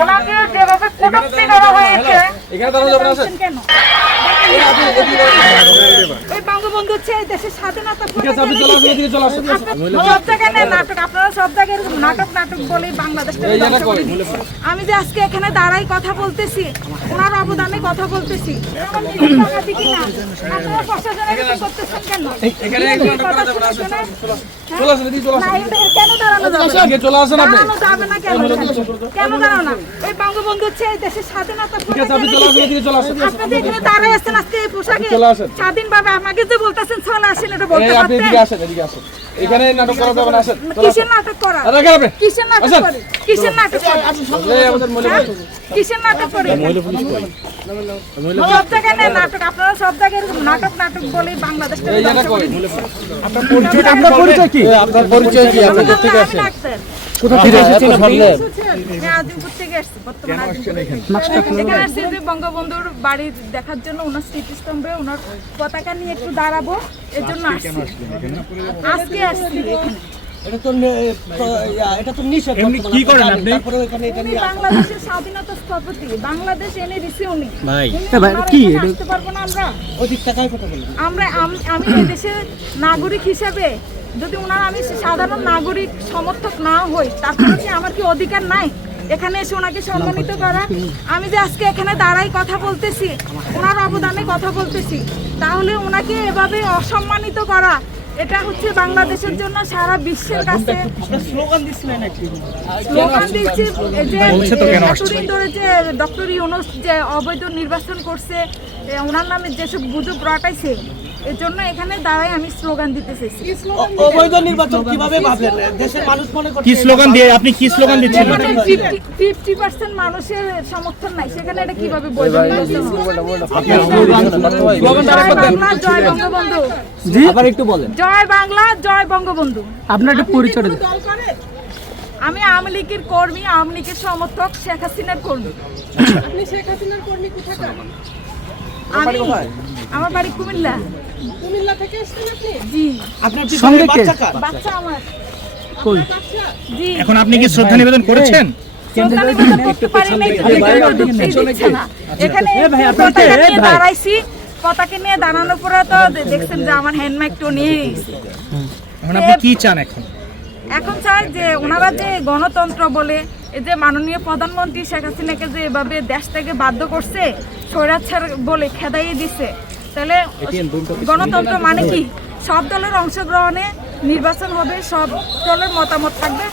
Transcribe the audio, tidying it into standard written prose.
ওনাকে যেভাবে কটূক্তি করা হয়েছে এখানে দাঁড়ানো যাবে না স্যার। কেন এই বঙ্গবন্ধু হচ্ছে এই দেশের স্বাধীনতা ঠিক আছে, আপনি চলে আসুন, এদিকে চলে আসুন। সব জায়গায় নেই নাটক, আপনারা সব জায়গায় এরকম নাটক নাটক বলেই বাংলাদেশটা এই জায়গা ধ্বংস কই? করে দিচ্ছে। আমি যে আজকে এখানে দাঁড়াই কথা বলতেছি, ওনার অবদানে কথা বলতেছি, এরকম জিনিস টাকা দিকে না। আপনারা প্রশাসনের কিছু করতেছেন কেন? এখানে একজন নাটক করা যাবে না, আসুন, চলে আসুন, এদিকে চলে আসুন। না, এটা কেন দাঁড়ানো যাবে না? আগে চলে আসুন আপনি। দাঁড়ানো যাবে না কেন? কেন দাঁড়ানো না? এই বঙ্গবন্ধু হচ্ছে এই দেশের স্বাধীনতা ঠিক আছে, আপনি চলে আসুন, এদিকে চলে আসুন। আপনি যে এখানে দাঁড়ায় আছেন আজকে এই পোশাকে চলে আসেন। স্বাধীনভাবে আমাকে যে বলতেছেন চলে আসেন, এটা বলতে এই আপনি পারতেন? এদিকে আসেন, এদিকে আসুন। এখানে নাটক করা যাবে না, আসেন, চলে আসুন। কিসের নাটক করা? আর রাখেন আপনি। কিসের নাটক আসেন। করে? কিসের নাটক করে? এই আমাদের মহিলা হ্যাঁ? কিসের নাটক করে? সব জায়গায় নেই নাটক, আপনারা সব জায়গায় এরকম নাটক নাটক বলেই বাংলাদেশটা এই জায়গা ধ্বংস কই? করে দিচ্ছে। আপনার পরিচয় কি? আপনার পরিচয় কি? আপনি কোথা থেকে আসেন? কোথা থেকে এসেছেন আপনি? আজিমপুর থেকে আসছি, বর্তমানে আজিমপুর থেকে। এখানে আসছি যে বঙ্গবন্ধুর বাড়ি দেখার জন্য, ওনার স্মৃতিস্তম্ভে ওনার পতাকা নিয়ে একটু দাঁড়াবো, এর জন্য আসছি। আজকে আসছি এখানে। এটা তো নিষেধ। এমনি কি করেন আপনি? তারপরে এখানে এটা উনি নিয়ে বাংলাদেশের স্বাধীনতা স্থপতি, বাংলাদেশ এনে দিছে উনি। ভাই, কি আসতে পারবো না আমরা? অধিক টাকায় কথা বলবো। আমি এই দেশের নাগরিক হিসেবে যদি ওনার আমি সাধারণ নাগরিক সমর্থক না হই, তারপরে কি আমার কি অধিকার নাই এখানে এসে ওনাকে সম্মানিত করা? আমি যে আজকে এখানে দাঁড়াই কথা বলতেছি, ওনার অবদানে কথা বলতেছি, তাহলে ওনাকে এভাবে অসম্মানিত করা, এটা হচ্ছে বাংলাদেশের জন্য সারা বিশ্বের কাছে স্লোগান দিচ্ছিলেন নাকি? স্লোগান দিচ্ছি। এই যে এতদিন ধরে যে ডক্টর ইউনূস যে অবৈধ নির্বাচন করছে, ওনার নামে যেসব গুজব রটাইছে, এর জন্য এখানে দাঁড়াই আমি স্লোগান দিতে চাইছি। অবৈধ নির্বাচন কিভাবে ভাবলেন? দেশের মানুষ মনে করছে কি স্লোগান দিয়ে আপনি কি স্লোগান দিচ্ছেন? 50% মানুষের সমর্থন নাই, সেখানে এটা কিভাবে বলবেন? জয় বঙ্গবন্ধু, আবার একটু বলেন। জয় বাংলা, জয় বঙ্গবন্ধু। আপনার একটা পরিচয় দেন। আমি আওয়ামী লীগের কর্মী, আওয়ামী লীগের সমর্থক, শেখ হাসিনার কর্মী। আপনি শেখ হাসিনার কর্মী কোথাকার? আমার বাড়ি কুমিল্লা। কুমিল্লা থেকে এসেছেন আপনি? জি, আপনার পিছনে বাচ্চা কার? বাচ্চা আমার। কই? বাচ্চা? জি, এখন আপনি কি শ্রদ্ধা নিবেদন করেছেন? শ্রদ্ধা নিবেদন করতে পারি নাই, কিন্তু ঢুকতেই দিচ্ছে না। এখানে পতাকা নিয়ে দাঁড়াইছি, পতাকা নিয়ে দাঁড়ানোর পরে তো দেখছেন যে আমার হ্যান্ডমাইক তো নিয়ে গেছে। এখন আপনি কি চান এখন? এখন চাই যে ওনারা যে গণতন্ত্র বলে, এই যে মাননীয় প্রধানমন্ত্রী শেখ হাসিনাকে যে এভাবে দেশ থেকে বাধ্য করছে, স্বৈরাচার বলে খেদাইয়ে দিছে, তাহলে গণতন্ত্র মানে কি? সব দলের অংশগ্রহণে নির্বাচন হবে, সব দলের মতামত থাকবে,